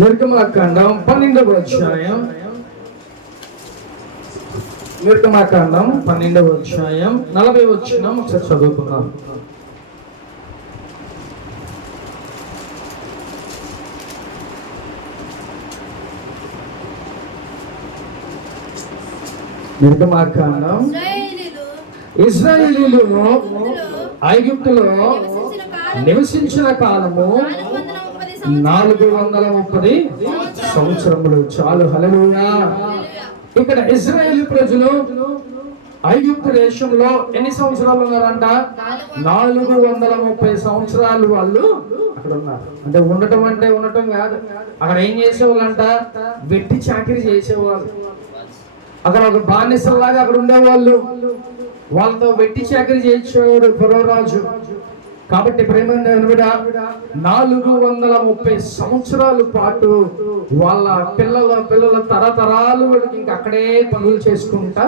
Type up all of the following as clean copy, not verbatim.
నిర్గమాకాండం 12వ అధ్యాయం. నిర్గమాకాండం 12వ అధ్యాయం 40వ వచనం ఒకసారి చదువుకుందాం. నిర్గమాకాండం ఇశ్రాయేలీయులు ఐగుప్తులో నివసించిన కాలము 430 సంవత్సరములు. చాలు, హల్లెలూయా. ఇక్కడ ఇశ్రాయేలు ప్రజలు ఐగుప్తు దేశంలో ఎన్ని సంవత్సరాలు ఉన్నారంట? 430 సంవత్సరాలు వాళ్ళు అక్కడ ఉన్నారు. అంటే ఉండటం కాదు. అక్కడ ఏం చేసేవాళ్ళంట? వెట్టి చాకిరీ చేసేవాళ్ళు. అక్కడ ఒక బానిసలాగా అక్కడ ఉండేవాళ్ళు. వాళ్ళతో వెట్టి చాకిరీ చేసేవాడు ఫరో రాజు. కాబట్టి ప్రేమైన 430 సంవత్సరాల పాటు వాళ్ళ పిల్లల తరతరాలు వాళ్ళకి ఇంకా అక్కడే పనులు చేసుకుంటా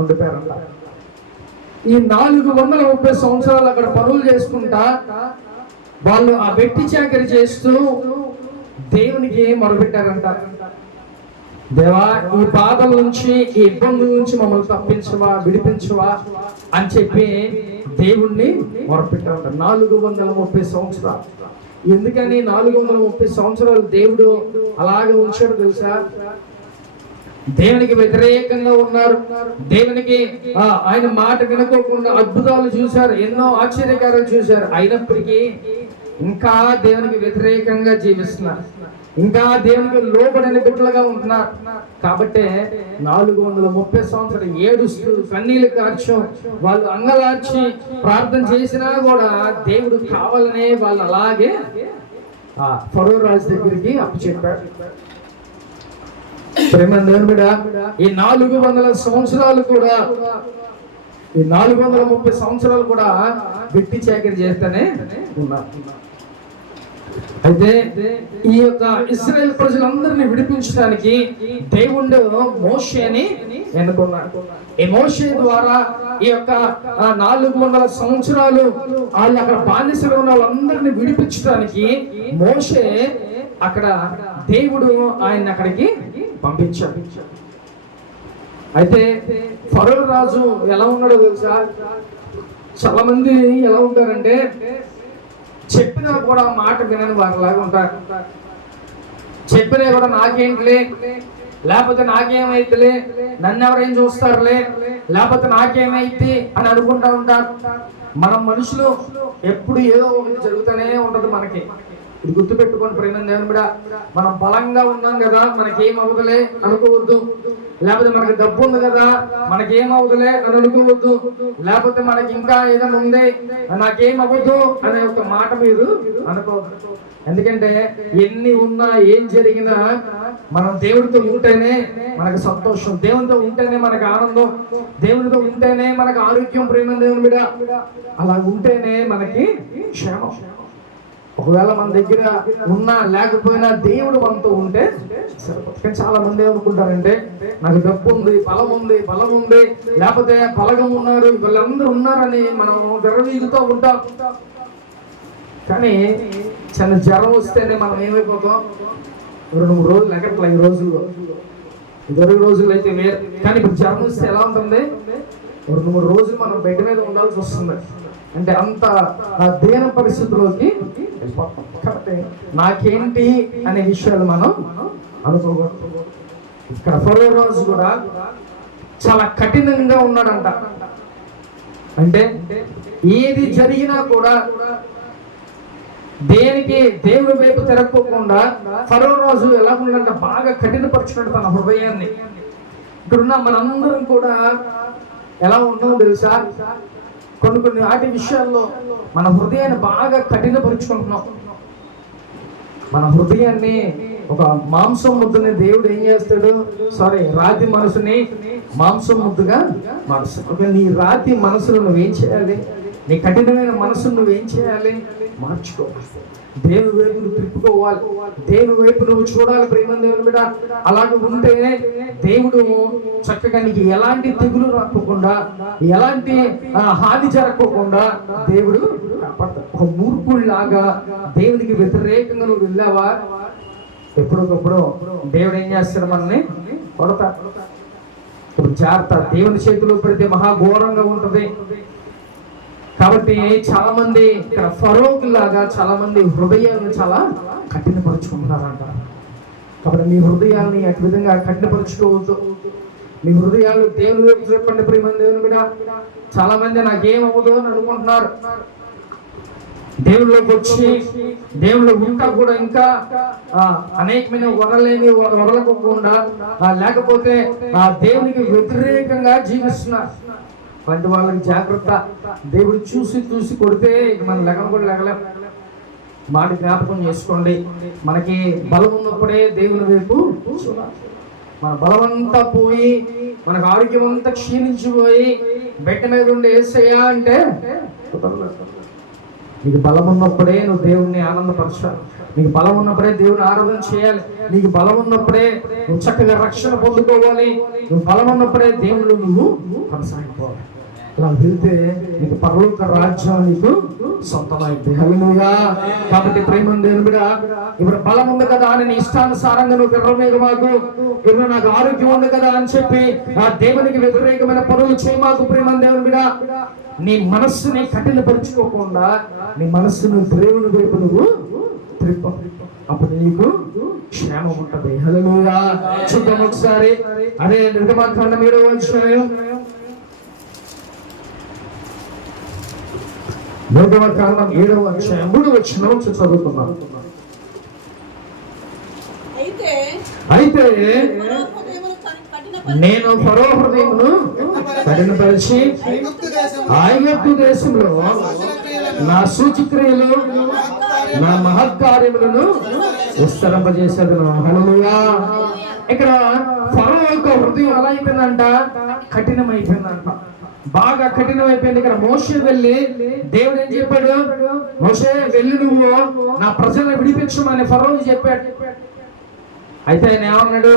ఉండిపోయారంట. ఈ 430 సంవత్సరాలు అక్కడ పనులు చేసుకుంటా వాళ్ళు ఆ వెట్టి చాకిరీ చేస్తూ దేవునికి మొరపెట్టారంట. దేవా, ఈ బాధల నుంచి, ఈ ఇబ్బందుల నుంచి మమ్మల్ని తప్పించవా, విడిపించవా అని చెప్పి దేవుణ్ణి మొరపెట్టారంట. 430 సంవత్సరాలు. ఎందుకని 430 సంవత్సరాలు దేవుడు అలాగే ఉంచాడు తెలుసా? దేవునికి వ్యతిరేకంగా ఉన్నారు. దేవునికి ఆయన మాట వినుకోకుండా అద్భుతాలు చూశారు, ఎన్నో ఆశ్చర్యకారాలు చూశారు. అయినప్పటికీ ఇంకా దేవునికి వ్యతిరేకంగా జీవిస్తున్నారు, ఇంకా దేవునికి లోబడిన బిడ్డలుగా ఉంటున్నారు. కాబట్టి 430 సంవత్సరాలు ఏడుస్తూ కన్నీళ్లు కార్చు వాళ్ళు అంగలార్చి ప్రార్థన చేసినా కూడా దేవుడు కావాలనే వాళ్ళు అలాగే ఫరో రాజు దగ్గరికి అప్పచెప్పాడు. ప్రేమ దేవుడా, ఈ 400 సంవత్సరాలు కూడా, ఈ 430 సంవత్సరాలు కూడా వెట్టి చాకిరీ చేస్తూనే ఉన్నారు. అయితే ఈ యొక్క ఇశ్రాయేల్ ప్రజలందరినీ విడిపించడానికి దేవుడు మోషేని ఎన్నుకున్నాడు. ఈ మోషే ద్వారా ఈ యొక్క 400 సంవత్సరాలు వాళ్ళు అక్కడ బానిసలు ఉన్న వాళ్ళందరినీ విడిపించడానికి మోషే అక్కడ దేవుడు ఆయన అక్కడికి పంపించాడు. అయితే ఫరో రాజు ఎలా ఉన్నాడో తెలుసా? చాలా మంది ఎలా ఉంటారంటే చెప్పినా కూడా మాట వినని వారిలాగా ఉంటారు. చెప్పినా కూడా నాకేంటిలే, లేకపోతే నాకేమైతులే, నన్ను ఎవరేం చూస్తారులే, లేకపోతే నాకేమైతే అని అనుకుంటా ఉంటారు. మనం మనుషులు ఎప్పుడు ఏదో ఒకటి జరుగుతూనే ఉంటది మనకి. ఇది గుర్తుపెట్టుకొని ప్రేమ దేవుని బిడ్డ, మనం బలంగా ఉన్నాం కదా మనకేం అవ్వదులే అనుకోవద్దు. లేకపోతే మనకి డబ్బు ఉంది కదా మనకేం అవ్వదులే అని అనుకోవద్దు. లేకపోతే మనకి ఇంకా ఏదైనా ఉంది నాకేం అవ్వద్దు అనే ఒక మాట మీరు అనుకోవద్దు. ఎందుకంటే ఎన్ని ఉన్నా ఏం జరిగినా మనం దేవుడితో ఉంటేనే మనకు సంతోషం, దేవునితో ఉంటేనే మనకు ఆనందం, దేవునితో ఉంటేనే మనకు ఆరోగ్యం. ప్రేమ దేవుని బిడ్డ, అలా ఉంటేనే మనకి క్షేమం. ఒకవేళ మన దగ్గర ఉన్నా లేకపోయినా దేవుడు మనతో ఉంటే సరిపోతుంది. చాలా మంది ఏమనుకుంటారంటే నాకు డబ్బు ఉంది, బలం ఉంది, లేకపోతే బలగం ఉన్నారు, వీళ్ళందరూ ఉన్నారని మనం విర్రవీగుతూ ఉంటాం. కానీ చిన్న జ్వరం వస్తేనే మనం ఏమైపోతాం? 2-3 రోజులు ఎక్కట్లా. ఈ రోజుల్లో 20 రోజులు అయితే వేరు. కానీ ఇప్పుడు జ్వరం వస్తే ఎలా ఉంటుంది? 2-3 రోజులు మనం బెడ్ మీద ఉండాల్సి వస్తుంది. అంటే అంత దేన పరిస్థితుల్లోకి వెళ్ళిపోతాం. కాబట్టి నాకేంటి అనే విషయాలు మనం అనుకోకూడదు. ఇక్కడ ఫరో రాజు కూడా చాలా కఠినంగా ఉన్నాడంట. అంటే ఏది జరిగినా కూడా దేనికి దేవుడి వైపు తిరగకోకుండా ఫరో రాజు ఎలా ఉన్నాడంటే బాగా కఠినపరిచినట్టు తన హృదయాన్ని. ఇక్కడున్న మనందరం కూడా ఎలా ఉన్నామో తెలుసా? కొన్ని వాటి విషయాల్లో మన హృదయాన్ని బాగా కఠినపరుచుకుంటున్నాం. మన హృదయాన్ని ఒక మాంసం ముద్దని దేవుడు ఏం చేస్తాడు? రాతి మనసుని మాంసం ముద్దుగా మారుస్తాడు. నీ రాతి మనసును నువ్వేం చేయాలి? నీ కఠినమైన మనసును నువ్వేం చేయాలి? మార్చుకోవాలి. దేవుని వైపు నువ్వు తిప్పుకోవాలి. దేవుని వైపు నువ్వు చూడాలి. ప్రేమ దేవుని బిడ్డ, అలాగే ఉంటే దేవుడు చక్కగా నీకు ఎలాంటి తెగులు రాకుండా, ఎలాంటి హాని జరగకుండా దేవుడు కాపాడతాడు. ఒక మూర్ఖుల్లాగా దేవునికి వ్యతిరేకంగా నువ్వు వెళ్ళావా, ఎప్పుడొకప్పుడు దేవుడు ఏం చేస్తాడు? మనల్ని కొడతాడు. ఇప్పుడు జాగ్రత్త, దేవుని చేతిలో పెడితే మహాఘోరంగా ఉంటుంది. కాబట్టి చాలా మంది ఇక్కడ ఫరోకి లాగా చాలా మంది హృదయాలను చాలా కఠినపరుచుకుంటున్నారంట. కాబట్టి మీ హృదయాన్ని అటు విధంగా కఠినపరుచుకోవద్దు. మీ హృదయాలు దేవుని వైపు చెప్పండి. ప్రేమ దేవుని బిడ్డ, చాలా మంది నాకేమవ్వదు అని అనుకుంటున్నారు. దేవుళ్ళకి వచ్చి దేవుళ్ళు ఇంకా కూడా ఇంకా అనేకమైన వదలకోకుండా లేకపోతే దేవునికి వ్యతిరేకంగా జీవిస్తున్నారు. అలాంటి వాళ్ళకి జాగ్రత్త. దేవుడు చూసి కొడితే మనం లెగం కూడా లెగలేం. మాట జ్ఞాపకం చేసుకోండి. మనకి బలం ఉన్నప్పుడే దేవుని వైపు చూడాలి. మన బలమంతా పోయి మనకు ఆరోగ్యం అంతా క్షీణించిపోయి బెట్ట మీద ఉండి యేసయ్యా అంటే నీకు బలం ఉన్నప్పుడే నువ్వు దేవుణ్ణి ఆనందపరచాలి. నీకు బలం ఉన్నప్పుడే దేవుని ఆరాధన చేయాలి. నీకు బలం ఉన్నప్పుడే నువ్వు చక్కగా రక్షణ పొందుకోవాలి. నువ్వు బలం ఉన్నప్పుడే దేవుడు నువ్వు కొనసాగిపోవాలి. ఇలా వెళ్తే నీకు పరలోక రాజ్యం నీకు సొంతమైంది. హల్లెలూయా. కాబట్టి ప్రేమ దేవుని బిడ్డ, ఇప్పుడు బలం ఉంది కదా అని నీ ఇష్టానుసారంగా నువ్వు విర్రమేగ మాకు, ఇప్పుడు నాకు ఆరోగ్యం ఉంది కదా అని చెప్పి ఆ దేవునికి వ్యతిరేకమైన పనులు చేయమాకు. ప్రేమ దేవుని బిడ్డ, నీ మనస్సుని కఠినపరుచుకోకుండా నీ మనస్సును దేవుని వైపు నువ్వు త్రిప్ప, అప్పుడు నీకు క్షేమం ఉంటది. హల్లెలూయా. చూద్దాం ఒకసారి. అదే నిర్గమకాండం 7వ అధ్యాయం, నిర్గమకాండం 7వ అధ్యాయం 3వ వచనం చదువుతున్నాను. అయితే నేను ఫరో హృదయమును కఠినపరిచి ఐగుప్తు దేశంలో నా సూచక్రియలు నా మహత్కార్యములను విస్తరింపజేసేదను. హల్లెలూయా. ఇక్కడ ఫరో యొక్క హృదయం ఎలా అయిపోయిందంట? కఠినమైపోయిందంట. బాగా కఠినమైపోయింది. ఇక్కడ మోషే వెళ్ళి దేవుడు ఏం చెప్పాడు? మోషే వెళ్ళి నువ్వు నా ప్రజలను విడిపించమని ఫరోకి చెప్పాడు. అయితే ఆయన ఏమన్నాడు?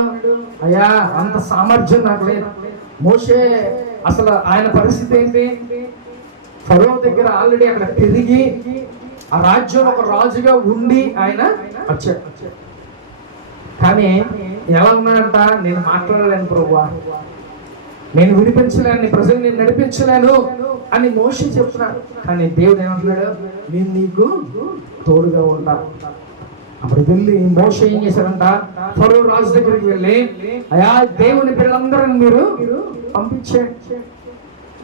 అయ్యా, అంత సామర్థ్యం నాకు లేదు. మోషే అసలు ఆయన పరిస్థితి ఏంటి? ఫరో దగ్గర ఆల్రెడీ అక్కడ తిరిగి ఆ రాజ్యంలో ఒక రాజుగా ఉండి ఆయన వచ్చాడు. కానీ ఎలా ఉన్నాడంట? నేను మాట్లాడలేను ప్రభువా, నేను విడిపించలేను, నీ ప్రజలు నేను నడిపించలేను అని మోషే చెప్తున్నాడు. కానీ దేవుడు ఏమంటున్నాడు? నేను నీకు తోడుగా ఉంటా. అప్పుడు వెళ్ళి మోషే ఏం చేశారంట? ఫరో రాజు దగ్గరికి వెళ్ళి, అయ్యా దేవుని పిల్లలందరిని మీరు పంపించండి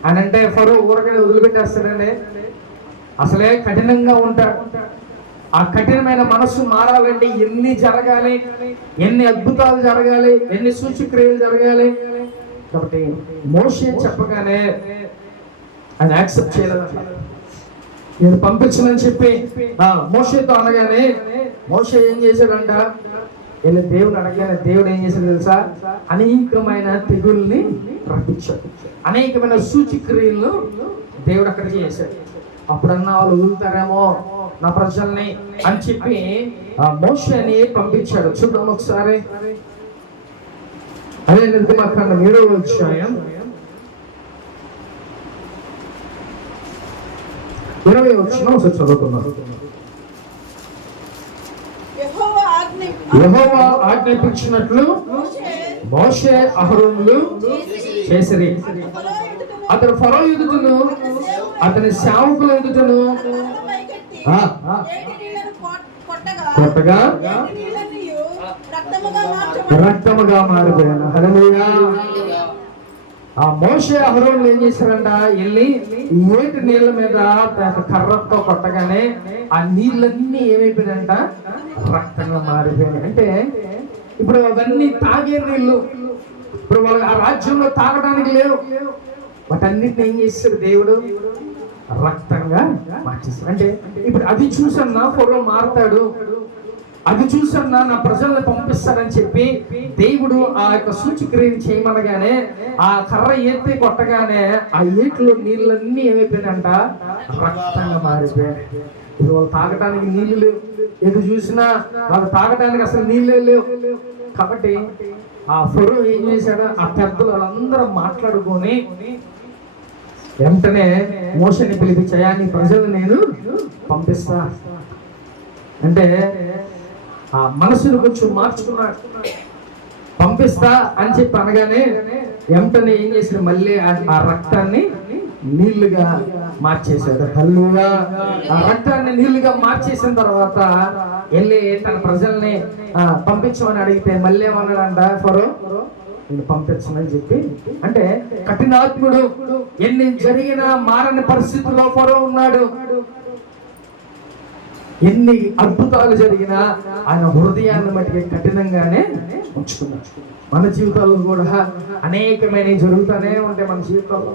అని అంటే ఫరో ఊరకనే వదిలిపెట్టేస్తాడండి. అసలే కఠినంగా ఉంటాడు. ఆ కఠినమైన మనస్సు మారాలంటే ఎన్ని జరగాలి, ఎన్ని అద్భుతాలు జరగాలి, ఎన్ని సూచక్రియలు జరగాలి. కాబట్టి మోషే చెప్పగానే ఆయన యాక్సెప్ట్ చేయలేదు. నేను పంపించనని చెప్పి మోషేతో అనగానే మోషే ఏం చేశాడంట? వెళ్ళి దేవుడు అడగానే దేవుడు ఏం చేశాడు తెలుసా? అనేకమైన తెగుల్ని రప్పించాడు. అనేకమైన సూచక్రియలను దేవుడు అక్కడ చేశాడు. అప్పుడన్నా వాళ్ళు వదులుతారేమో నా ప్రజల్ని అని చెప్పి మోషేని పంపించాడు. చూద్దాం ఒకసారి. అదే నిర్గమకాండం 7వ అధ్యాయం 20వ వచనం చదువుతున్నారు. యెహోవా ఆజ్ఞాపించినట్లు మోషే అహరోనులు చేసిరి. అతడు ఫరో ఎదుటను అతని సేవకుల ఎదుటను కొట్టగా రక్తముగా మారిపోయాను. హల్లెలూయా. ఆ మోషే అహరోనులు ఏం చేశారంట? వెళ్ళి ఏటి నీళ్ళ మీద కర్రతో కొట్టగానే ఆ నీళ్ళన్నీ ఏమైపోయాయంట? రక్తంగా మారిపోయాయి. అంటే ఇప్పుడు అవన్నీ తాగే నీళ్ళు, ఇప్పుడు వాళ్ళు ఆ రాజ్యంలో తాగడానికి లేవు. వాటన్నిటిని ఏం చేస్తారు? దేవుడు రక్తంగా మార్చేస్తారు. అంటే ఇప్పుడు అది చూసన్నా ఫరో మారతాడు. అది చూసన్నా నా ప్రజల్ని పంపిస్తానని చెప్పి దేవుడు ఆ యొక్క సూచక్రియని చేయమనగానే ఆ కర్ర ఎత్తి కొట్టగానే ఆ ఏట్లో నీళ్ళన్నీ ఏమైపోయినాయంట, రక్తంగా మారిపోయాయి. ఇది వాళ్ళు తాగటానికి నీళ్లు లేవు, ఎటు చూసినా వాళ్ళు తాగటానికి అసలు నీళ్ళే లేవు. కాబట్టి ఆ ఫరో ఏం చేశాడు, ఆ పెద్దలు వాళ్ళందరూ మాట్లాడుకొని వెంటనే మోషని పిలిపించాయా, నీ ప్రజలు నేను పంపిస్తా అంటే ఆ మనసును కొంచెం మార్చుకున్నాడు. పంపిస్తా అని చెప్పి అనగానే వెంటనే ఏం చేశాడు, మళ్ళీ ఆ రక్తాన్ని నీళ్లుగా మార్చేశాడు. హల్లెలూయా. ఆ రక్తాన్ని నీళ్లుగా మార్చేసిన తర్వాత వెళ్ళి తన ప్రజల్ని పంపించమని అడిగితే మళ్ళీ ఏమన్నాడంట, ఫరో నేను పంపించమని చెప్పి. అంటే కఠినాత్ముడు, ఎన్ని జరిగినా మారని పరిస్థితుల్లో ఫరో ఉన్నాడు. ఎన్ని అద్భుతాలు జరిగినా ఆయన హృదయాన్ని మట్టికి కఠినంగానే ఉంచుకున్నాడు. మన జీవితాల్లో కూడా అనేకమైన జరుగుతూనే ఉంటాయి. మన జీవితాల్లో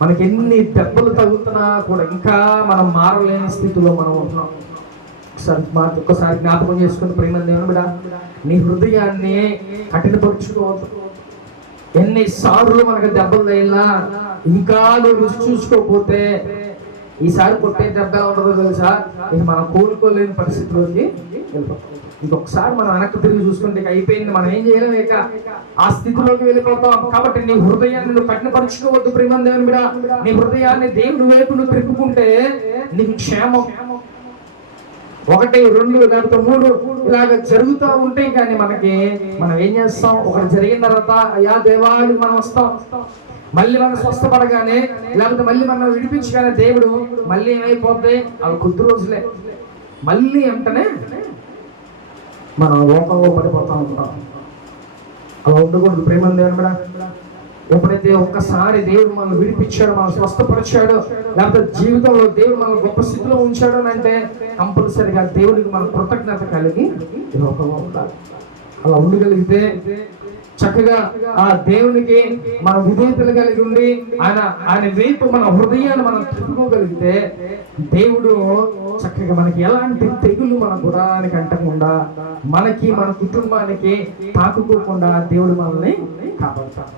మనకి ఎన్ని దెబ్బలు తగులుతున్నా కూడా ఇంకా మనం మారలేని స్థితిలో మనం ఉంటున్నాం. ఒక్కసారి జ్ఞాపకం చేసుకుని ప్రేమ దేవుని బిడ్డ, నీ హృదయాన్ని కఠినపరుచుకోవద్దు. ఎన్నిసార్లు మనకు దెబ్బలు తగిలినా ఇంకా నువ్వు రుచి చూసుకోకపోతే ఈసారి కొట్టే దెబ్బ ఎలా ఉండదో తెలుసా, ఇక మనం కోలుకోలేని పరిస్థితిలోకి వెళ్ళిపోతాం. ఇంకొకసారి మనం వెనక్కి తిరిగి చూసుకుంటే అయిపోయింది, మనం ఏం చేయలేము, ఇక ఆ స్థితిలోకి వెళ్ళిపోతాం. కాబట్టి నీ హృదయాన్ని నువ్వు కఠినపరుచుకోవద్దు ప్రేమ దేవుని బిడ్డ. నీ హృదయాన్ని దేవుని వైపు నువ్వు తిప్పుకుంటే నీకు క్షేమం. 1, 2 లేకపోతే 3 ఇలాగ జరుగుతూ ఉంటాయి. కానీ మనం ఏం చేస్తాం, ఒకటి జరిగిన తర్వాత అయ్యా దేవానికి మనం వస్తాం. మళ్ళీ మనం స్వస్థపడగానే లేకపోతే మళ్ళీ మనం విడిపించగానే దేవుడు మళ్ళీ ఏమైపోతే అవి కొద్ది రోజులే, మళ్ళీ వెంటనే మనం లోకంలో పడిపోతూ ఉంటాం. అలా ఉండకూడదు ప్రేమ దేవుని కూడా. ఎప్పుడైతే ఒక్కసారి దేవుడు మనల్ని విడిపించాడు, మనం స్వస్థపరిచాడు, లేకపోతే జీవితంలో దేవుడు మన గొప్ప స్థితిలో ఉంచాడు అని అంటే కంపల్సరిగా దేవుడికి మన కృతజ్ఞత కలిగి లోకంలో ఉండాలి. అలా ఉండగలిగితే చక్కగా ఆ దేవునికి మన విధేయతలు కలిగి ఉండి ఆయన వైపు మన హృదయాన్ని మనం తిప్పుకోగలిగితే దేవుడు చక్కగా మనకి ఎలాంటి తెగులు మన గురానికి అంటకుండా, మనకి మన కుటుంబానికి తాకుకోకుండా దేవుడు మనల్ని కాపాడుతాడు.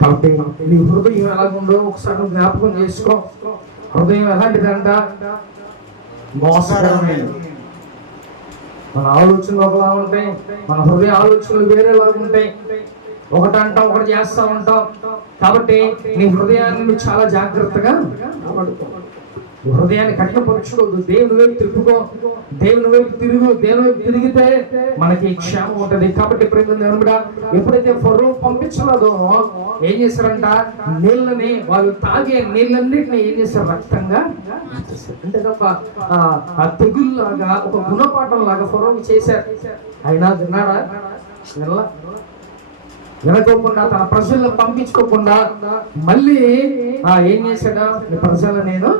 కాబట్టి నీ హృదయం ఎలాగుందో ఒకసారి జ్ఞాపకం చేసుకో. హృదయం ఎలాంటిదంట, మోసకరమైనది. మన ఆలోచనలు ఒకలా ఉంటాయి, మన హృదయ ఆలోచనలు వేరేలాగా ఉంటాయి. ఒకటి అంటాం, ఒకటి చేస్తా ఉంటాం. కాబట్టి నీ హృదయాన్ని నువ్వు చాలా జాగ్రత్తగా కాపాడుకో. హృదయాన్ని కఠినపరుచుకోవద్దు, దేవుని వైపు తిప్పుకో, దేవుని వైపు తిరుగు. దేవుని వైపు తిరిగితే మనకి క్షేమం ఉంటుంది. కాబట్టి ఇప్పుడు ఎప్పుడైతే ఫరో పంపించలేదో ఏం చేశారంట, నీళ్ళని వాళ్ళు తాగే నీళ్ళన్నిటిని ఏం చేశారు, రక్తంగా అంటే ఒక తెగుల్లాగా, ఒక గుణపాఠం లాగా ఫరోకి చేశారు. అయినా విన్నాడా? వినకోకుండా తన ప్రజలను పంపించుకోకుండా మళ్ళీ ఏం చేశాడా, ఈ ప్రజలను నేను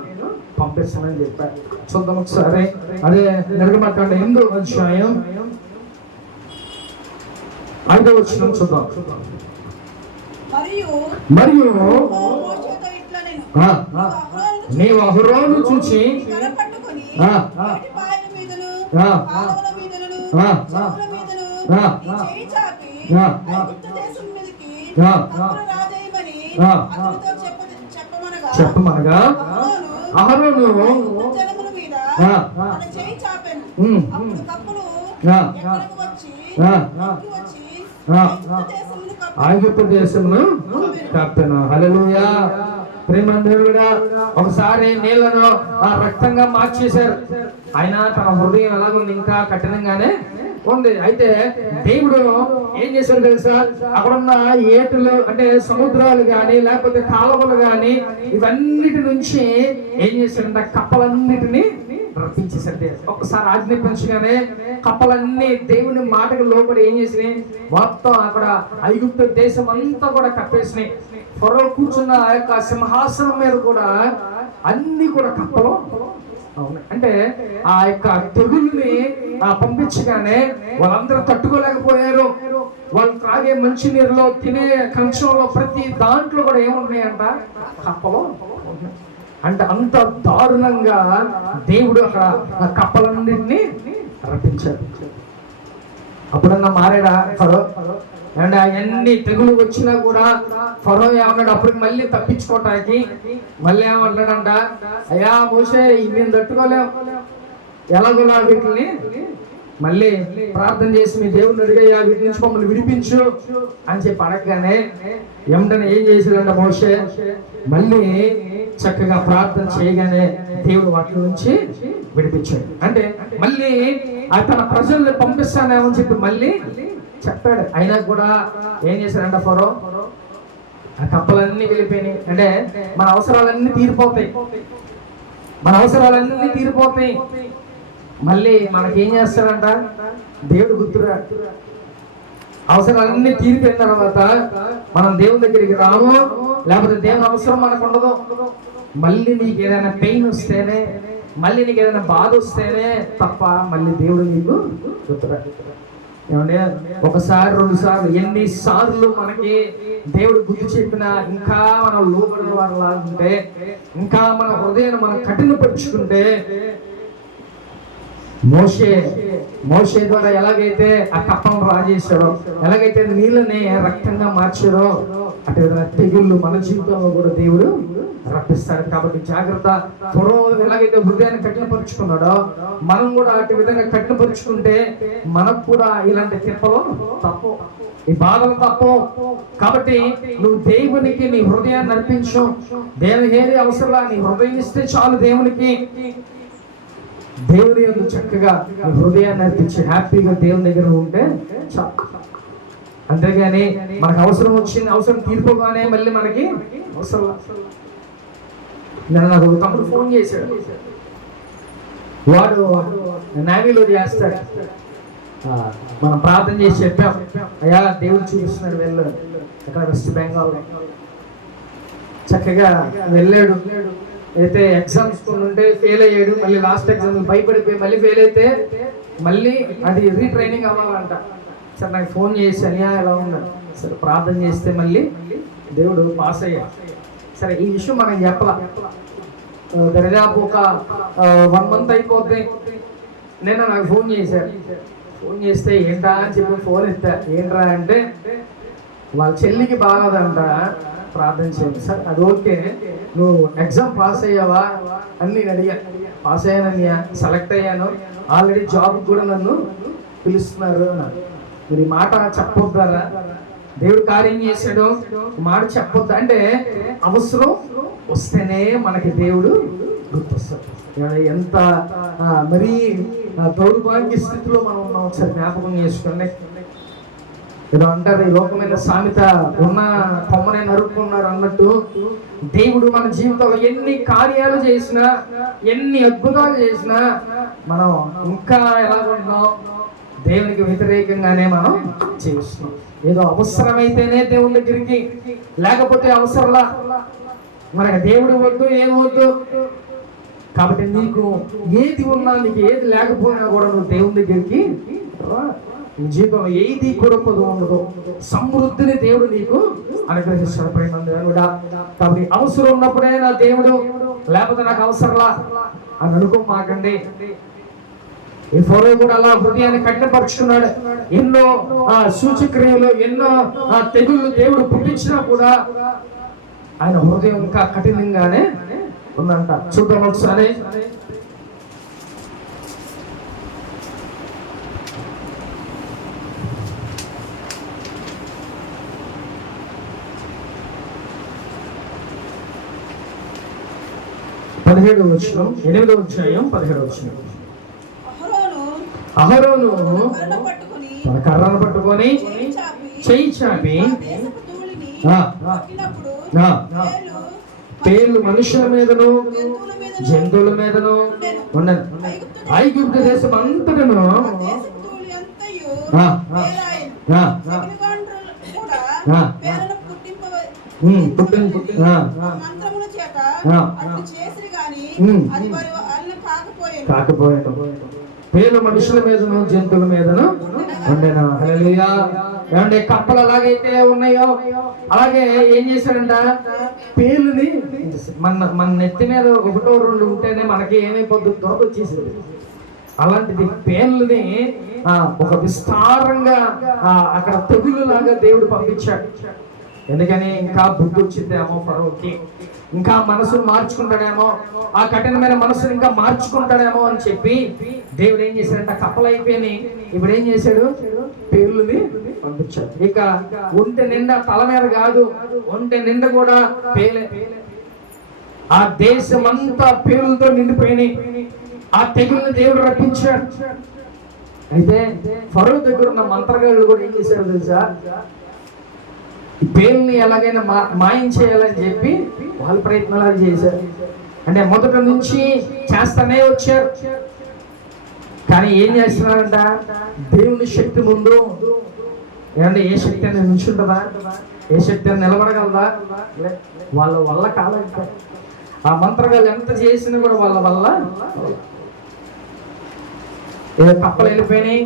పంపిస్తానని చెప్పారు. చూద్దాం ఒకసారి. అదే నిర్గమకాండ 8వ అధ్యాయం 5వ వచనం చూద్దాం. మరియు నీవు అహరోను చూచి చెప్పమనగా అహరోను ఐగుప్తు దేశమును కప్పెను. హల్లెలూయా. ప్రేమ దేవుడా, ఒకసారి నీళ్లను రక్తంగా మార్చేశారు. ఆయన తన హృదయం ఎలాగుంది, ఇంకా కఠినంగానే ఉంది. అయితే దేవుడు ఏం చేశాడు తెలుసా, అక్కడున్న ఏటులు అంటే సముద్రాలు గాని లేకపోతే కాలువలు గాని ఇవన్నిటి నుంచి ఏం చేశాడంటే కప్పలన్నిటినీ రప్పించేసండి. ఒక్కసారి ఆజ్ఞాపించగానే కప్పలన్నీ దేవుని మాటకు లోపడి ఏం చేసినాయి, మొత్తం అక్కడ ఐగుప్తు దేశం అంతా కూడా కప్పేసినాయి. ఫరో కూర్చున్న ఆ యొక్క సింహాసనం మీద కూడా అన్ని కూడా కప్పలు. అంటే ఆ యొక్క తెగుల్ని పంపించగానే వాళ్ళందరూ తట్టుకోలేకపోయారు. వాళ్ళు త్రాగే మంచి నీరులో, తినే కంచంలో, ప్రతి దాంట్లో కూడా ఏమున్నాయంట, కప్పలు. అంటే అంత దారుణంగా దేవుడు అక్కడ కప్పలన్నింటినీ రప్పించాడు. అప్పుడన్నా మారాడా ఫరో? ఏమంటే అవన్నీ తెగులు వచ్చినా కూడా ఫరో ఏమన్నాడు? అప్పుడు మళ్ళీ తప్పించుకోవటానికి మళ్ళీ ఏమంటాడంట, అయ్యా మోసే మేము తట్టుకోలేం, ఎలాగోలా వీటిని మళ్ళీ ప్రార్థన చేసి మీ దేవుడిని అడిగయ్యా వీటి నుంచి మమ్మల్ని విడిపించు అని చెప్పి అడగగానే ఏమిటనే ఏం చేశాడంట మోసే? మళ్ళీ చక్కగా ప్రార్థన చేయగానే దేవుడు వాటి నుంచి విడిపించాడు. అంటే మళ్ళీ తన ప్రజల్ని పంపిస్తానేమని చెప్పి మళ్ళీ చెప్పాడు. అయినా కూడా ఏం చేశాడంట ఫరో? ఆ కప్పలన్నీ వెళ్ళిపోయినాయి. అంటే మన అవసరాలన్నీ తీరిపోతాయి, మన అవసరాలన్నీ తీరిపోతాయి. మళ్ళీ మనకేం చేస్తాడంట దేవుడు? గుర్తురా, అవసరాలన్నీ తీరిపోయిన తర్వాత మనం దేవుని దగ్గరికి రాము, లేకపోతే దేవుని అవసరం మనకు ఉండదు. మళ్ళీ నీకు ఏదైనా పెయిన్ వస్తేనే, మళ్ళీ నీకు ఏదైనా బాధ వస్తేనే తప్ప మళ్ళీ దేవుడు నీకు గుర్తురా. ఏమంటే ఒకసారి 2 సార్లు ఎన్నిసార్లు మనకి దేవుడు బుద్ధి చెప్పినా ఇంకా మనం లోబడిన వారిలా ఉంటే, ఇంకా మన హృదయాన్ని మనం కఠినపరుచుకుంటే, మోషే ద్వారా ఎలాగైతే ఆ కప్పను రాజేశాడో, ఎలాగైతే నీళ్ళని రక్తంగా మార్చారో, అటు విధంగా తెగుళ్ళు మన జీవితంలో కూడా దేవుడు రప్పిస్తాడు. కాబట్టి జాగ్రత్త. ఫరో ఎలాగైతే హృదయాన్ని కఠినపరుచుకున్నాడో, మనం కూడా అటు విధంగా కఠినపరుచుకుంటే మనకు కూడా ఇలాంటి తిప్పలు తప్పు, ఈ బాధలు తప్పు. కాబట్టి నువ్వు దేవునికి నీ హృదయాన్ని అర్పించు. దేవునికి ఏది అవసరం, నీ హృదయం ఇస్తే చాలు. దేవుని యొక్క చక్కగా హృదయాన్ని అర్పించి హ్యాపీగా దేవుని దగ్గర ఉంటే చాలు. అంతేగాని మనకు అవసరం వచ్చింది, అవసరం తీర్పుగానే మళ్ళీ మనకి అవసరం. నాకు ఒక తమ్ముడు ఫోన్ చేశాడు, వాడు నేవీలో చేస్తాడు. మనం ప్రార్థన చేసి చెప్పాం, అయ్యా దేవుడు చూపిస్తున్నాడు వెళ్ళు అక్కడ వెస్ట్ బెంగాల్. చక్కగా వెళ్ళాడు. అయితే ఎగ్జామ్స్ ఉంటే ఫెయిల్ అయ్యాడు. మళ్ళీ లాస్ట్ ఎగ్జామ్ భయపడిపోయి మళ్ళీ ఫెయిల్ అయితే మళ్ళీ అది రీట్రైనింగ్ అవ్వాలంట. సరే నాకు ఫోన్ చేసి అనియా ఎలా ఉన్నాడు, సరే ప్రార్థన చేస్తే మళ్ళీ దేవుడు పాస్ అయ్యాడు. సరే ఈ విషయం మనం చెప్పలా. దరిదాపు ఒక 1 మంత్ అయిపోతే నేను నాకు ఫోన్ చేశాడు. ఫోన్ చేస్తే ఏంటా అని చెప్పి ఫోన్ ఎత్తా. ఏంట్రా అంటే వాళ్ళ చెల్లికి బాగోదంట, ప్రార్థన చేయండి. సార్ అది ఓకే, నువ్వు ఎగ్జామ్ పాస్ అయ్యావా అని నేను అడిగా. పాస్ అయ్యానన్నయ్యా, సెలెక్ట్ అయ్యాను, ఆల్రెడీ జాబ్ కూడా నన్ను పిలుస్తున్నారు. మీరు ఈ మాట చెప్పొద్దారా? దేవుడు కార్యం చేశాడు, మాట చెప్పొద్దు. అంటే అవసరం వస్తేనే మనకి దేవుడు గుర్తొస్తాడు. ఎంత మరీ దౌర్భాగ్య స్థితిలో మనం ఉన్నాం ఒకసారి జ్ఞాపకం చేసుకోండి. ఏదో అంటారు, ఈ లోకమైన సామెత ఉన్న కొమ్మనే నరుక్కున్నారు అన్నట్టు, దేవుడు మన జీవితంలో ఎన్ని కార్యాలు చేసినా, ఎన్ని అద్భుతాలు చేసినా మనం ఇంకా ఎలాగున్నాం? దేవునికి వ్యతిరేకంగానే మనం చేస్తున్నాం. ఏదో అవసరమైతేనే దేవుని దగ్గరికి, లేకపోతే అవసరంలా మనకి దేవుడు వద్దు, ఏమవద్దు. కాబట్టి నీకు ఏది ఉన్నా, నీకు ఏది లేకపోయినా కూడా నువ్వు దేవుని దగ్గరికి రా. నీ జీవితం ఏది కొరపదు ఉండదు, సమృద్ధిని దేవుడు నీకు అనుగ్రహిస్తాడు. ప్రేమగా కాబట్టి అవసరం ఉన్నప్పుడే నా దేవుడు, లేకపోతే నాకు అవసరంలా అని అనుకోమాకండి. ఈ ఫరో కూడా అలా హృదయాన్ని కఠినపరుచుకున్నాడు. ఎన్నో సూచక్రియలు, ఎన్నో తెగుళ్ళు దేవుడు పుట్టించినా కూడా ఆయన హృదయం ఇంకా కఠినంగానే ఉందంట. చూద్దాం ఒకసారి. అహరోను తన కర్రను పట్టుకొని చెయ్యి చాపి పేర్లు మనుషుల మీదను జంతువుల మీదను ఉన్నది. ఐగుప్తు దేశం అంతటను కాకపోయాను. పేర్లు మనుషుల మీదను జంతువుల మీదను ఉండేనా. హల్లెలూయా. ఏమంటే కప్పలు ఎలాగైతే ఉన్నాయో అలాగే ఏం చేశాడంట, పేర్లుని మన నెత్తి మీద 1 2 ఉంటేనే మనకి ఏమైపోద్దు, దొరక వచ్చేసేది. అలాంటిది పేర్లని ఒక విస్తారంగా అక్కడ తెగులులాగా దేవుడు పంపించాడు. ఎందుకని ఇంకా బుద్ధి వచ్చిందేమో ఫరోకి, ఇంకా మనసును మార్చుకుంటాడేమో, ఆ కఠినమైన మనసును ఇంకా మార్చుకుంటాడేమో అని చెప్పి దేవుడు ఏం చేశాడంటే కప్పలైపోయి ఇప్పుడు ఏం చేశాడు, పేర్లని పంపించాడు. ఇక ఒంటి నిండా తల మీద కాదు, ఒంటి నిండా కూడా పేలే. ఆ దేశమంతా పేర్లతో నిండిపోయినాయి. ఆ తెగుల్ని దేవుడు రప్పించాడు. అయితే ఫరో దగ్గర ఉన్న మంత్రగాళ్ళు కూడా ఏం చేశారు తెలుసా, ఈ పేర్లని ఎలాగైనా మాయం చేయాలని చెప్పి వాళ్ళ ప్రయత్నాలు చేశారు. అంటే మొదటి నుంచి చేస్తానే వచ్చారు. కానీ ఏం చేస్తున్నారంట, దేవుని శక్తి ముందు ఏమంటే ఏ శక్తి అనేది నిల్చుంటుందా, ఏ శక్తి అని నిలబడగలదా, వాళ్ళ వల్ల కాలంట. ఆ మంత్రగాళ్ళు ఎంత చేసినా కూడా వాళ్ళ వల్ల ఏదో కప్పలు వెళ్ళిపోయినాయి.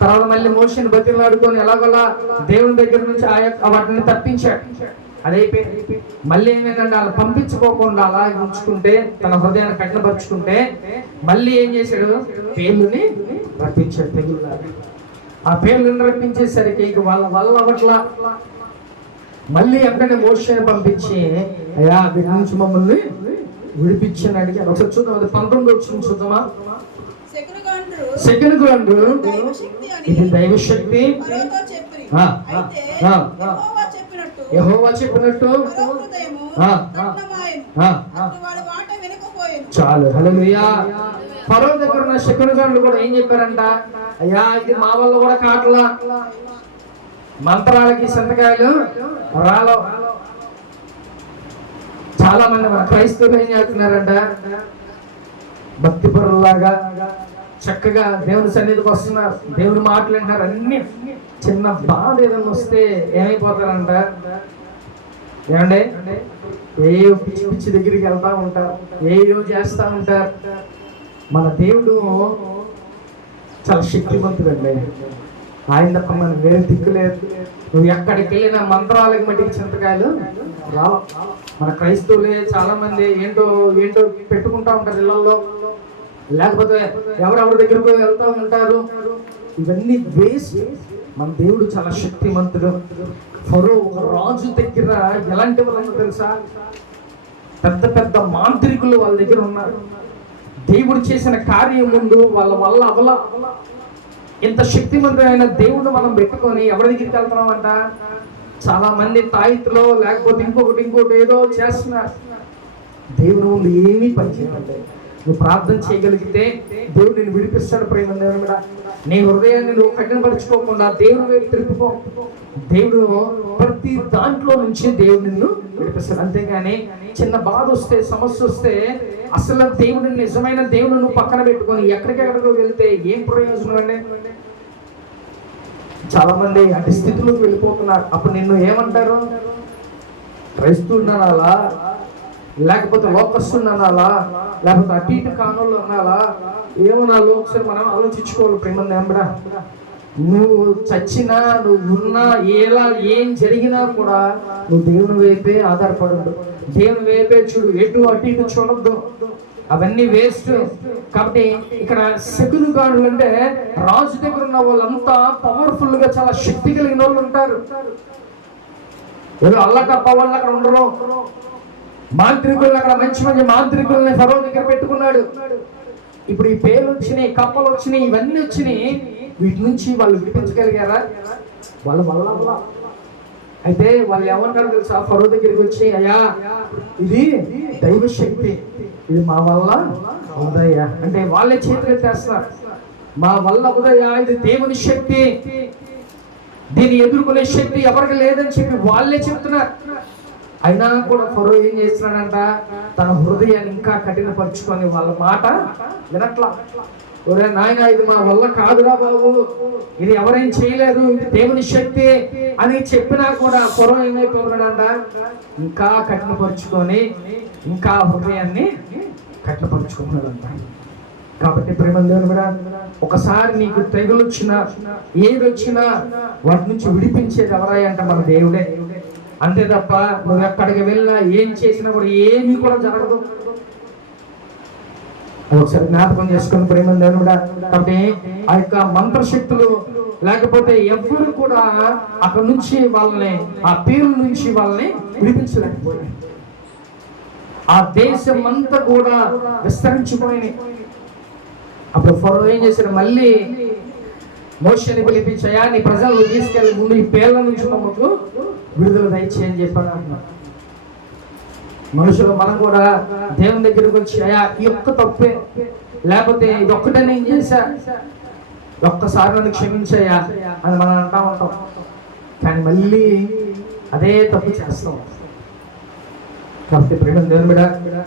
తర్వాత మళ్ళీ మోషని బతిలాడుకొని ఎలాగోలా దేవుని దగ్గర నుంచి వాటిని తప్పించాడు. అదైపోయింది. మళ్ళీ ఏమైందంటే వాళ్ళు పంపించుకోకుండా అలా ఉంచుకుంటే, తన హృదయాన్ని కఠినపరుచుకుంటే మళ్ళీ ఏం చేశాడు, పేర్లని రప్పించాడు తెగులుగా. ఆ పేర్లను రప్పించేసరికి ఇక వాళ్ళ వల్ల అట్లా మళ్ళీ వెంటనే మోషని పంపించి, అయ్యా వీటి నుంచి మమ్మల్ని విడిపించని అడిగాడు. ఒకసారి చూద్దాం, అది 19 వచ్చిన చూద్దామా. సెకండ్ గ్రంథు ఇది దైవశక్తి. యెహోవా చెప్పినట్టు చాలు. హల్లెలూయా. ఫరో దగ్గర ఉన్న శకునగాళ్ళు కూడా ఏం చెప్పారంట, అయ్యా ఇది మా వల్ల కూడా కాట్లా, మంత్రాలకి సంతకాయలు రాలో. చాలా మంది మన క్రైస్తవులు ఏం చేస్తున్నారంట, భక్తి పరులాగా చక్కగా దేవుని సన్నిధికి వస్తున్నారు, దేవుని మాట్లాడినారు. అన్ని చిన్న బాధ ఏదైనా వస్తే ఏమైపోతారంట, ఏమంటే ఏ పిచ్చి పిచ్చి దగ్గరికి వెళ్తా ఉంటారు, ఏయో చేస్తూ ఉంటారు. మన దేవుడు చాలా శక్తివంతుడండి. ఆయన తప్ప మనకు వేరే దిక్కు లేదు. నువ్వు ఎక్కడికి వెళ్ళిన మంత్రాలకి మట్టికి చింతకాయలు రావు. మన క్రైస్తవులే చాలా మంది ఏంటో ఏంటో పెట్టుకుంటా ఉంటారు ఇళ్లలో, లేకపోతే ఎవరెవరి దగ్గరకు వెళ్తూ ఉంటారు. ఇవన్నీ వేస్ట్. మన దేవుడు చాలా శక్తిమంతుడు. ఫరో ఒక రాజు దగ్గర ఎలాంటి వాళ్ళు తెలుసా, పెద్ద పెద్ద మాంత్రికులు వాళ్ళ దగ్గర ఉన్నారు. దేవుడు చేసిన కార్యం ముందు వాళ్ళ వల్ల అవల. ఇంత శక్తివంతమైన దేవుడు మనం పెట్టుకొని ఎవరి దగ్గరికి వెళ్తున్నామంట, చాలా మంది తాయితులో లేకపోతే ఇంకొకటి ఏదో చేస్తున్నారు. దేవుడు ముందు ఏమీ పనిచేయాలి. నువ్వు ప్రార్థన చేయగలిగితే దేవుడు నేను విడిపిస్తాడు. ప్రేమ దేవుడా, నీ హృదయాన్ని నువ్వు కఠినపరుచుకోకుండా దేవుని వైపు తిరుపుకో. దేవుడు ప్రతి దాంట్లో నుంచి దేవుడు నిన్ను విడిపిస్తాడు. అంతేగాని చిన్న బాధ వస్తే, సమస్య వస్తే అసలు దేవుడిని, నిజమైన దేవుడు నువ్వు పక్కన పెట్టుకొని ఎక్కడికెక్కడికో వెళ్తే ఏం ప్రయోజనం అండి. చాలా మంది అటు స్థితిలోకి వెళ్ళిపోతున్నారు. అప్పుడు నిన్ను ఏమంటారు, క్రైస్తవుడు అనాలా, లేకపోతే లోకస్తుడు అనాలా, లేకపోతే అటు ఇటు కానోళ్ళు అనాలా, ఏమనాలో ఒకసారి మనం ఆలోచించుకోవాలి. ప్రేమ దేవుడా, నువ్వు చచ్చినా, నువ్వు ఉన్నా, ఏం జరిగినా కూడా నువ్వు దేవుని వైపే ఆధారపడద్దు. దేవుని వైపే చూడు, ఎటు అటు ఇటు చూడొద్దు. అవన్నీ వేస్ట్. కాబట్టి ఇక్కడ శకునగాళ్ళు అంటే రాజు దగ్గర ఉన్న వాళ్ళంతా పవర్ఫుల్ గా, చాలా శక్తి కలిగిన వాళ్ళు ఉంటారు. ఏదో అల్లటప్ప వాళ్ళు అక్కడ ఉండరు. మాంత్రికులు అక్కడ మంచి మంచి మాంత్రికుల్ని ఫరో దగ్గర పెట్టుకున్నాడు. ఇప్పుడు ఈ పేర్లు వచ్చినాయి, కప్పలు వచ్చినాయి, ఇవన్నీ వచ్చినాయి. వీటి నుంచి వాళ్ళు విడిపించగలిగారా? వాళ్ళ వల్ల. అయితే వాళ్ళు ఏమంటారు తెలుసా, ఫరో దగ్గరికి వచ్చి, అయ్యా ఇది దైవశక్తి, ఇది మా వల్ల ఉదయ్యా అంటే వాళ్ళే చేతులు చేస్తారు. మా వల్ల ఉదయ్యా, ఇది దేవుని శక్తి, దీన్ని ఎదుర్కొనే శక్తి ఎవరికి లేదని చెప్పి వాళ్ళే చెప్తున్నారు. అయినా కూడా ఫరో ఏం చేస్తున్నాడంట, తన హృదయాన్ని ఇంకా కఠినపరుచుకొని వాళ్ళ మాట వినట్లా. ఒరే నాయన, ఇది మా వల్ల కాదురా బాబు, ఇది ఎవరేం చేయలేరు, ఇది దేవుని శక్తి అని చెప్పినా కూడా ఫరో ఏమైపోతున్నాడంట, ఇంకా కఠినపరుచుకొని ఇంకా హృదయాన్ని కఠినపరుచుకుంటున్నాడంట. కాబట్టి ప్రేమ దేవుని కూడా ఒకసారి నీకు తెగులు వచ్చినా, ఏది వచ్చినా వాటి నుంచి విడిపించేది ఎవరాయి అంటే మన దేవుడే. అంతే తప్ప నువ్వు ఎక్కడికి వెళ్ళినా ఏం చేసినా కూడా ఏమీ కూడా జరగదు. అది ఒకసారి జ్ఞాపకం చేసుకుని ప్రేమ దేవుడు కూడా. కాబట్టి ఆ యొక్క మంత్రశక్తులు లేకపోతే ఎవ్వరు కూడా అక్కడ నుంచి వాళ్ళని, ఆ పేరు నుంచి వాళ్ళని విడిపించలేకపోయారు. ఆ దేశం అంతా కూడా విస్తరించిపోయింది. అప్పుడు ఫరో ఏం చేశాడు, మళ్ళీ మోషేని పిలిపించాయా, నీ ప్రజలను తీసుకెళ్ళి ముందు ఈ పేర్ల నుంచి మమ్మకు విడుదల దయచేయని చెప్పాడు అన్న. మనుషులు మనం కూడా దేవుని దగ్గరికి వచ్చి, అయ్యా ఈ ఒక్క తప్పే, లేకపోతే ఇది ఒక్కటే నేను చేశా, ఒక్కసారి నన్ను క్షమించయ్యా అని మనం అంటా ఉంటాం. కానీ మళ్ళీ అదే తప్పు చేస్తాం. కాబట్టి ప్రేమ దేవుని బిడ్డ,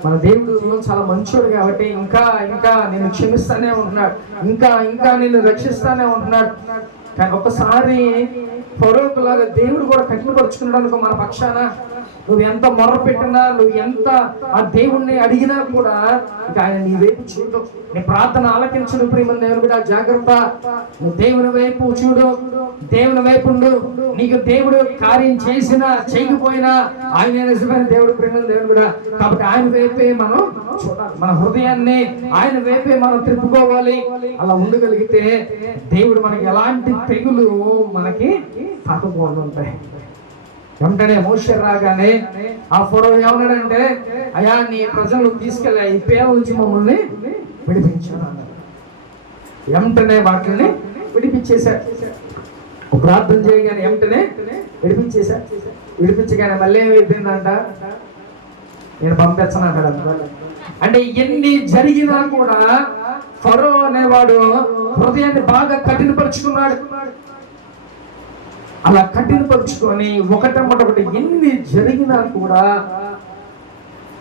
మన దేవుడు చాలా మంచోడు కాబట్టి ఇంకా ఇంకా నేను క్షమిస్తానే ఉంటున్నాడు, ఇంకా ఇంకా నేను రక్షిస్తానే ఉంటున్నాడు. కానీ ఒకసారి ఫరోకులాగా దేవుడు కూడా కఠినపరుచుకున్నాడు మన పక్షాన. నువ్వు ఎంత మొర్ర పెట్టినా, నువ్వు ఎంత ఆ దేవుణ్ణి అడిగినా కూడా ఇంకా ఆయన నీ వైపు చూడు, నీ ప్రార్థన ఆలకించడు. ప్రేమ దేవుని బిడ్డ జాగ్రత్త, నువ్వు దేవుని వైపు చూడు, దేవుని వైపు ఉండు. నీకు దేవుడు కార్యం చేసినా చేయకపోయినా ఆయన నిజమైన దేవుడు. ప్రేమ దేవుని బిడ్డ, కాబట్టి ఆయన వైపే మనం చూడాలి, మన హృదయాన్ని ఆయన వైపే మనం తిప్పుకోవాలి. అలా ఉండగలిగితే దేవుడు మనకి ఎలాంటి తెగులు మనకి తాకకుండా ఉంటాయి. వెంటనే మోషే రాగానే ఆ ఫరో ఏమన్నాడంటే, అయ్యా నీ ప్రజలు తీసుకెళ్ళా, ఈ పేరు నుంచి మమ్మల్ని విడిపించాను అన్నాడు. వెంటనే వాటిని విడిపించేశాడు. ప్రార్థన చేయగానే వెంటనే విడిపించేశాడు. విడిపించగానే మళ్ళీ ఏమైపోయిందంట, నేను పంపించను అంటాడు. అంటే ఎన్ని జరిగినా కూడా ఫరో అనేవాడు హృదయాన్ని బాగా కఠినపరుచుకున్నాడు. అలా కఠినపరుచుకొని ఒకటి ఎన్ని జరిగినా కూడా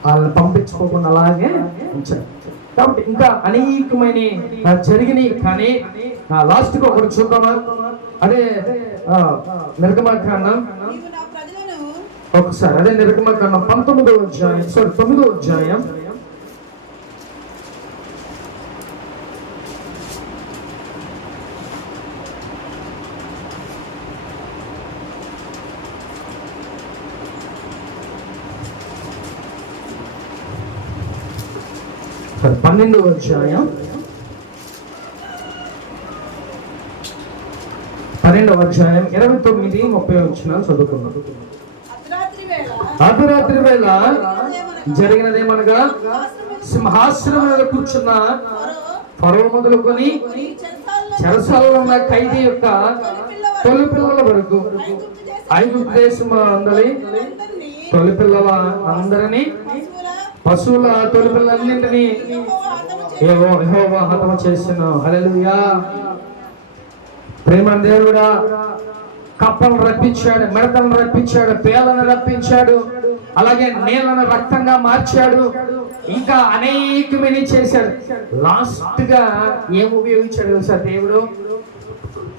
వాళ్ళని పంపించుకోకుండా అలాగే ఉంచారు. కాబట్టి ఇంకా అనేకమైన జరిగినాయి. కానీ లాస్ట్కి ఒకటి చూద్దామా, అదే నిర్గమకాండం ఒకసారి, అదే నిర్గమకాండం 9వ అధ్యాయం. పన్నెండవ అధ్యాయం 29-30 చదువుకున్నాం. అర్ధరాత్రి వేళ జరిగినదేమనగా, సింహాసనం మీద కూర్చున్న ఫరో మొదలుకొని చెరసాలలో ఉన్న ఖైదీ యొక్క తొలి పిల్లల వరకు ఐగుప్తు దేశంలో అందరి తొలి పిల్లల అందరినీ, పశువుల తొలి పిల్లలన్నింటినీ యెహోవా హతము చేసెను. హల్లెలూయా. ప్రేమ దేవుడా, కప్పలను రప్పించాడు, మిడతలను రప్పించాడు, పేలను రప్పించాడు, అలాగే నీళ్లను రక్తంగా మార్చాడు, ఇంకా అనేకమని చేశాడు. లాస్ట్ గా ఏం ఉపయోగించాడు సార్ దేవుడు?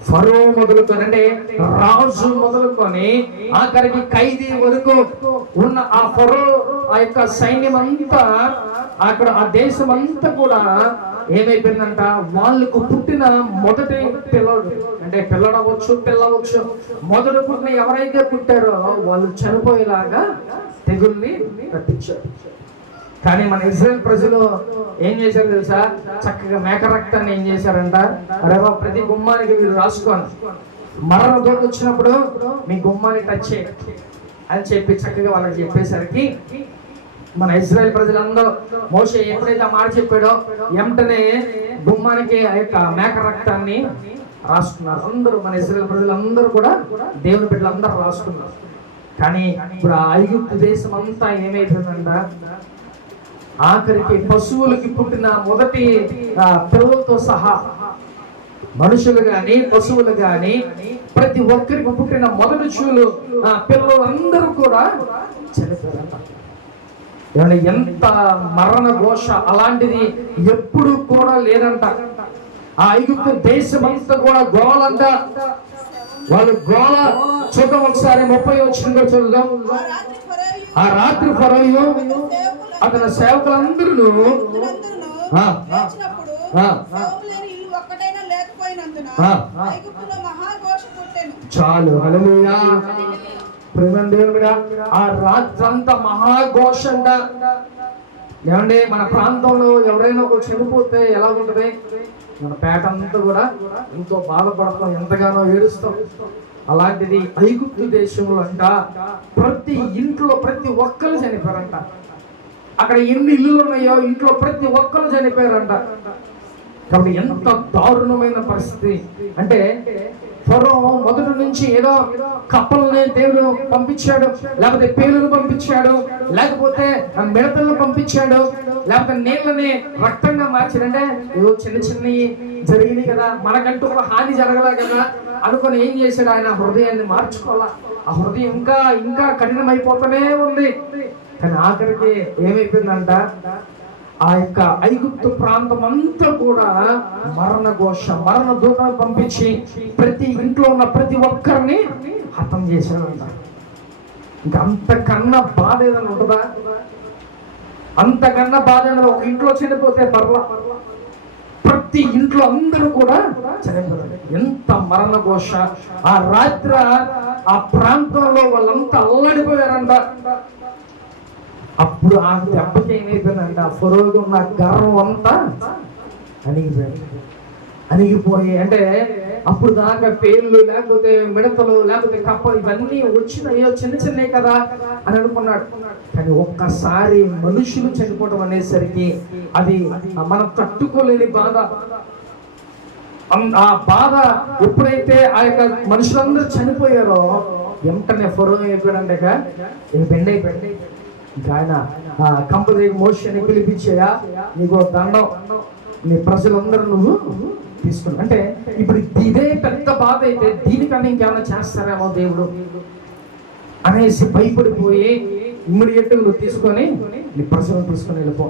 ఫరో మొదలుకొని, అంటే రాజు మొదలుకొని ఆఖరికి ఖైదీ వరకు ఉన్న ఆ ఫరో ఆ యొక్క సైన్యం అంతా, అక్కడ ఆ దేశం అంతా కూడా ఏమైపోయిందంట, వాళ్ళకు పుట్టిన మొదటి పిల్లడు, అంటే పిల్లడవచ్చు పిల్లవచ్చు, మొదటి పుట్టిన ఎవరైతే పుట్టారో వాళ్ళు చనిపోయేలాగా తెగుల్ని రప్పించారు. కానీ మన ఇజ్రాయెల్ ప్రజలు ఏం చేశారు తెలుసా? చక్కగా మేక రక్తాన్ని ఏం చేశారంట, అరేవా ప్రతి గుమ్మానికి మీరు రాసుకోండి, మరణ దూత వచ్చినప్పుడు మీ గుమ్మాన్ని టచ్ చేయండి అని చెప్పి చక్కగా వాళ్ళకి చెప్పేసరికి మన ఇజ్రాయెల్ ప్రజలందరూ మోషే ఎప్పుడైతే మాట చెప్పాడో వెంటనే గుమ్మానికి ఆ యొక్క మేక రక్తాన్ని రాసుకున్నారు. అందరూ మన ఇజ్రాయెల్ ప్రజలందరూ కూడా దేవుని బిడ్డలందరూ రాసుకున్నారు. కానీ ఇప్పుడు ఆ ఐగుప్తు దేశం అంతా ఏమైపోయిందంట, ఆఖరికి పశువులకి పుట్టిన మొదటి పిల్లలతో సహా మనుషులు గాని పశువులు గాని ప్రతి ఒక్కరికి పుట్టిన మొదటి చూలు పిల్లలందరూ కూడా చనిపోయారంట. ఎంత మరణ ఘోష అలాంటిది ఎప్పుడు కూడా లేదంట. ఆ ఐగుప్తు దేశం అంతా కూడా గోలంట. వాళ్ళు గోల చూద్దాం ఒకసారి, 30 వచనంలో చూద్దాం. ఆ రాత్రి ఫరోయు అతని సేవకులందరూ చాలు. హల్లెలూయా. ఆ రాత్రంతా మహాఘోషంగా ఏమంటే మన ప్రాంతంలో ఎవరైనా ఒక చనిపోతే ఎలా ఉంటుంది? మన పేట అంతా కూడా ఎంతో బాధపడతాం, ఎంతగానో ఏడుస్తాం. అలాంటిది ఐగుప్తు దేశంలో అంట ప్రతి ఇంట్లో ప్రతి ఒక్కరు చనిపోయారంట. అక్కడ ఎన్ని ఇల్లులు ఉన్నాయో ఇంట్లో ప్రతి ఒక్కరు చనిపోయారంట. కాబట్టి ఎంత దారుణమైన పరిస్థితి అంటే, ఫరో మొదటి నుంచి ఏదో కప్పల్ని దేవుడు పంపించాడు, లేకపోతే పేలును పంపించాడు, లేకపోతే మిడతలను పంపించాడు, లేకపోతే నీళ్ళని రక్తంగా మార్చాడంటే ఏదో చిన్న చిన్నవి జరిగినాయి కదా, మనకంటూ ఒక హాని జరగలే కదా అనుకొని ఏం చేశాడు? ఆయన హృదయాన్ని మార్చుకోవాలా. ఆ హృదయం ఇంకా ఇంకా కఠినమైపోతూనే ఉంది. కానీ ఆఖరికి ఏమైపోయిందంట, ఆ యొక్క ఐగుప్తు ప్రాంతం అంతా కూడా మరణ ఘోష, మరణ దూతను పంపించి ప్రతి ఇంట్లో ఉన్న ప్రతి ఒక్కరిని హతం చేశాడంట. ఇంకా అంతకన్నా బాధ ఏదైనా ఉంటుందా? అంతకన్నా బాధ ఏదైనా ఒక ఇంట్లో చనిపోతే పర్లా, ప్రతి ఇంట్లో అందరూ కూడా చనిపోయారు. ఎంత మరణ ఘోష! ఆ రాత్రి ఆ ప్రాంతంలో వాళ్ళంతా అల్లడిపోయారంట. అప్పుడు ఆ దెబ్బకి ఏమైపోయిందంట, ఫరోకి ఉన్న గర్వం అంతా అణిగిపోయి అంటే అప్పుడు దాకా పేర్లు లేకపోతే మిడతలు లేకపోతే కప్పలు ఇవన్నీ వచ్చినాయో చిన్న చిన్నవి కదా అని అనుకున్నాడు. కానీ ఒక్కసారి మనుషులు చనిపోవడం అనేసరికి అది మనం తట్టుకోలేని బాధ. ఆ బాధ ఎప్పుడైతే ఆ యొక్క మనుషులందరూ చనిపోయారో వెంటనే ఫరో అయిపోయాడంటే బెండ్ అయిపోయాడు. ఇంకా ఆయన కంపల్సరీ మోషని పిలిపించేయా, నీకు దండం, నీ ప్రజలందరూ నువ్వు తీసుకుని అంటే ఇప్పుడు ఇదే పెద్ద బాధ అయితే దీనికన్నా ఇంకేమైనా చేస్తారేమో దేవుడు అనేసి భయపడిపోయి ఇమ్మీడియట్గా నువ్వు తీసుకొని నీ ప్రజలను తీసుకొని వెళ్ళిపో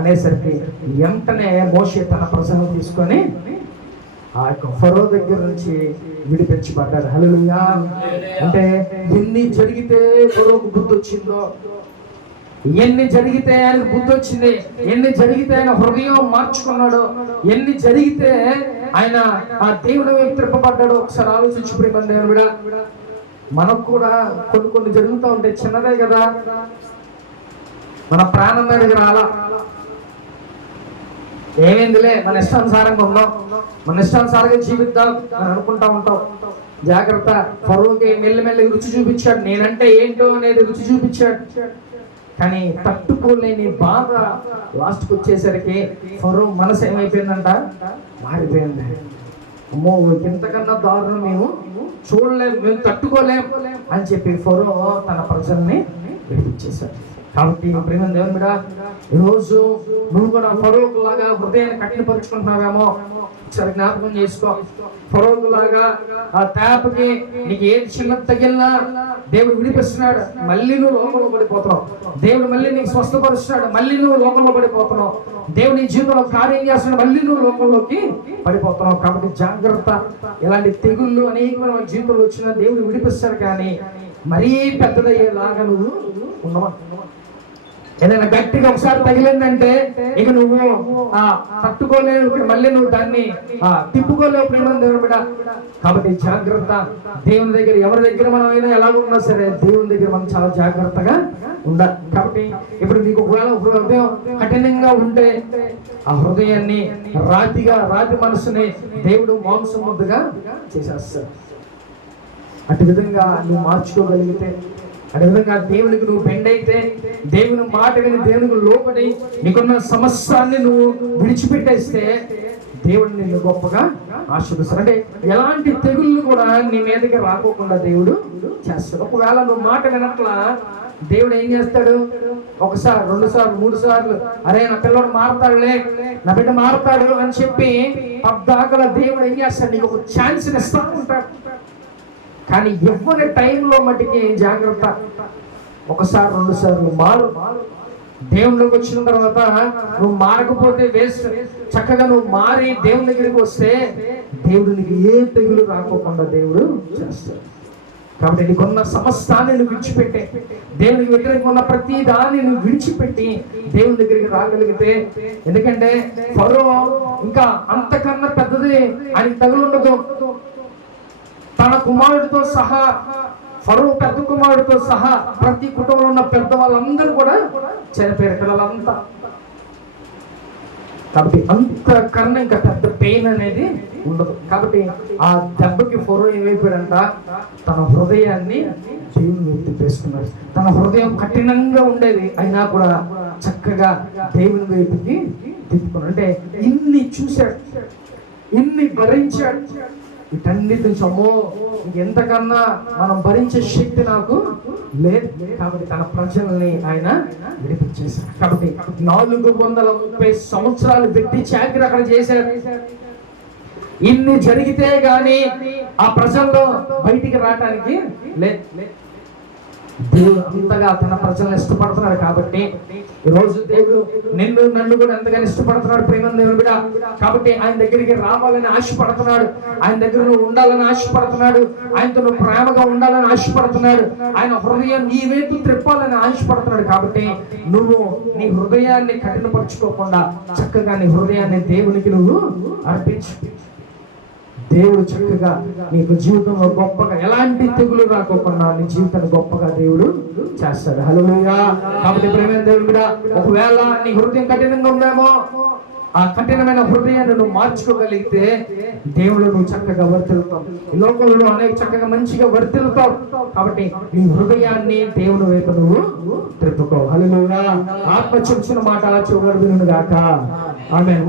అనేసరికి వెంటనే మోషే తన ప్రజలను తీసుకొని ఆ యొక్క ఫరో దగ్గర నుంచి విడిపించబడ్డాడు. హల్లెలూయా. అంటే ఎన్ని జరిగితే ఫరోకు బుద్ధి వచ్చిందో, ఎన్ని జరిగితే ఆయనకు బుద్ధి వచ్చింది, ఎన్ని జరిగితే ఆయన హృదయం మార్చుకున్నాడు, ఎన్ని జరిగితే ఆయన ఆ దేవుని వైపు తిప్పబడ్డాడు. ఒకసారి ఆలోచించి ప్రియమైన మనకు కూడా కొన్ని జరుగుతూ ఉంటాయి. చిన్నదే కదా, మన ప్రాణం మీదకి రాలా, ఏమైందిలే మన ఇష్టానుసారంగా ఉన్నాం, మన ఇష్టానుసారంగా జీవిద్దాం అని అనుకుంటా ఉంటాం. జాగ్రత్త. ఫరోకి మెల్లిమెల్లి రుచి చూపించాడు, నేనంటే ఏంటో అనేది రుచి చూపించాడు. కానీ తట్టుకోలేని బాధ లాస్ట్కి వచ్చేసరికి ఫరో మనసు ఏమైపోయిందంట, మారిపోయింది. అమ్మో ఇంతకన్నా దారుణం మేము చూడలేము, మేము తట్టుకోలేం అని చెప్పి ఫరో తన ప్రజల్ని విడిపించేశాడు. కాబట్టి ప్రేమ దేవుని బిడ్డ, ఈరోజు నువ్వు కూడా ఫరోకు లాగా హృదయాన్ని కఠినపరుచుకుంటున్నావేమో, సరే జ్ఞాపకం చేసుకో. ఫరోకు లాగా ఆ తేపకి నీకు ఏది చిన్న తగిలినా దేవుడు విడిపిస్తున్నాడు, మళ్ళీ నువ్వు లోకంలో పడిపోతున్నావు. దేవుడు మళ్ళీ నీకు స్వస్థపరుస్తున్నాడు, మళ్ళీ నువ్వు లోకంలో పడిపోతున్నావు. దేవుడు నీ జీవితంలో కార్యం చేస్తున్నాడు, మళ్ళీ నువ్వు లోకంలోకి పడిపోతున్నావు. కాబట్టి జాగ్రత్త. ఇలాంటి తెగుళ్ళు అనేకమైన జీవితంలో వచ్చినా దేవుడు విడిపిస్తాడు, కానీ మరీ పెద్దదయ్యేలాగా నువ్వు ఉన్నావా? ఏదైనా గట్టిగా ఒకసారి తగిలిందంటే ఇక నువ్వు తట్టుకోలేవు, మళ్ళీ నువ్వు దాన్ని తిప్పుకోలేవు. ప్రేమ దేవుని బిడ్డ, కాబట్టి జాగ్రత్త. దేవుని దగ్గర ఎవరి దగ్గర మనం అయినా ఎలాగున్నా సరే దేవుని దగ్గర మనం చాలా జాగ్రత్తగా ఉండాలి. కాబట్టి ఇప్పుడు నీకు ఒకవేళ హృదయం కఠినంగా ఉంటే ఆ హృదయాన్ని రాతి మనసుని దేవుడు మాంసం ముద్దగా చేసేస్తాడు. అటు విధంగా నువ్వు మార్చుకోగలిగితే, అదేవిధంగా దేవునికి నువ్వు బెండ్ అయితే, దేవుని మాట విని దేవునికి లోపడి నీకున్న సమస్యాన్ని నువ్వు విడిచిపెట్టేస్తే దేవుడు నిన్ను గొప్పగా ఆశీర్వదిస్తాడు. అంటే ఎలాంటి తెగుళ్ళు కూడా నీ మీదకి రాకోకుండా దేవుడు చేస్తాడు. ఒకవేళ నువ్వు మాట వినట్లా దేవుడు ఏం చేస్తాడు? ఒకసారి, 2 సార్లు, 3 సార్లు, అరే నా పిల్లడు మారుతాడులే, నా బిడ్డ మారుతాడు అని చెప్పి పద్దాకల దేవుడు ఏం చేస్తాడు? నీకు ఒక ఛాన్స్ ఇస్తా ఉంటాడు. కానీ ఎవరి టైంలో మటుకి జాగ్రత్త. 1 సారి 2 సార్లు మారు. దేవుళ్ళకి వచ్చిన తర్వాత నువ్వు మారకపోతే వేస్ట్. చక్కగా నువ్వు మారి దేవుని దగ్గరికి వస్తే దేవుడు నీకు ఏ తెగులు రాకోకుండా దేవుడు చేస్తాడు. కాబట్టి నీకున్న సమస్తాన్ని నువ్వు విడిచిపెట్టే, దేవునికి వ్యతిరేకంగా ఉన్న ప్రతి దాన్ని నువ్వు విడిచిపెట్టి దేవుని దగ్గరికి రాగలిగితే, ఎందుకంటే ఫరో ఇంకా అంతకన్నా పెద్దది ఆయనకి తగులుండదు. తన కుమారుడితో సహా ఫరో పెద్ద కుమారుడితో సహా ప్రతి కుటుంబంలో ఉన్న పెద్ద వాళ్ళందరూ కూడా చనిపోయారు, పిల్లలంతా. కాబట్టి అంత కన్నా ఇంకా పెద్ద పెయిన్ అనేది ఉండదు. కాబట్టి ఆ దెబ్బకి ఫరో ఏమైపోయాడంట, తన హృదయాన్ని దేవుని వైపు తిప్పేసుకున్నాడు. తన హృదయం కఠినంగా ఉండేది, అయినా కూడా చక్కగా దేవుని వైపుకి తిప్పుకున్నాడు. అంటే ఇన్ని చూశాడు, ఇన్ని భరించాడు, వీటన్నిటి నుంచి అమ్మో ఎంతకన్నా మనం భరించే శక్తి నాకు లేదు. కాబట్టి తన ప్రజల్ని ఆయన విడిపించేశాడు. కాబట్టి 430 సంవత్సరాలు పెట్టి చాకరీ అక్కడ చేశారు. ఇన్ని జరిగితే గాని ఆ ప్రజల్లో బయటికి రావటానికి లేదు. దేవుడు అంతగా తన ప్రజలను ఇష్టపడుతున్నాడు. కాబట్టి ఈరోజు దేవుడు నన్ను కూడా ఎంతగానో ఇష్టపడుతున్నాడు, ప్రేమ దేవుడు కూడా. కాబట్టి ఆయన దగ్గరికి రావాలని ఆశపడుతున్నాడు, ఆయన దగ్గర నువ్వు ఉండాలని ఆశపడుతున్నాడు, ఆయనతో నువ్వు ప్రేమగా ఉండాలని ఆశపడుతున్నాడు, ఆయన హృదయం నీ వైపు త్రిప్పాలని ఆశపడుతున్నాడు. కాబట్టి నువ్వు నీ హృదయాన్ని కఠినపరుచుకోకుండా చక్కగా నీ హృదయాన్ని దేవునికి నువ్వు అర్పించు. దేవుడు చక్కగా నీకు జీవితంలో గొప్పగా ఎలాంటి తెగులు రాకోకుండా నీ జీవితాన్ని గొప్పగా దేవుడు చేస్తాడు. హల్లెలూయా. కాబట్టి ప్రేమైన దేవుడు కూడా, ఒకవేళ నీ హృదయం కఠినంగా ఉందేమో, ఆ కఠినమైన హృదయాన్ని నువ్వు మార్చుకోగలిగితే దేవుడు నువ్వు చక్కగా వర్తిల్లుతావు. ఈ లోకంలో అనేక చక్కగా మంచిగా వర్తిల్లుతావు. కాబట్టి నీ హృదయాన్ని దేవుని వైపు నువ్వు తిప్పుకో. హల్లెలూయా. ఆత్మ చెప్తున్న మాట అలా చూడగలను గాక. ఆమేన్.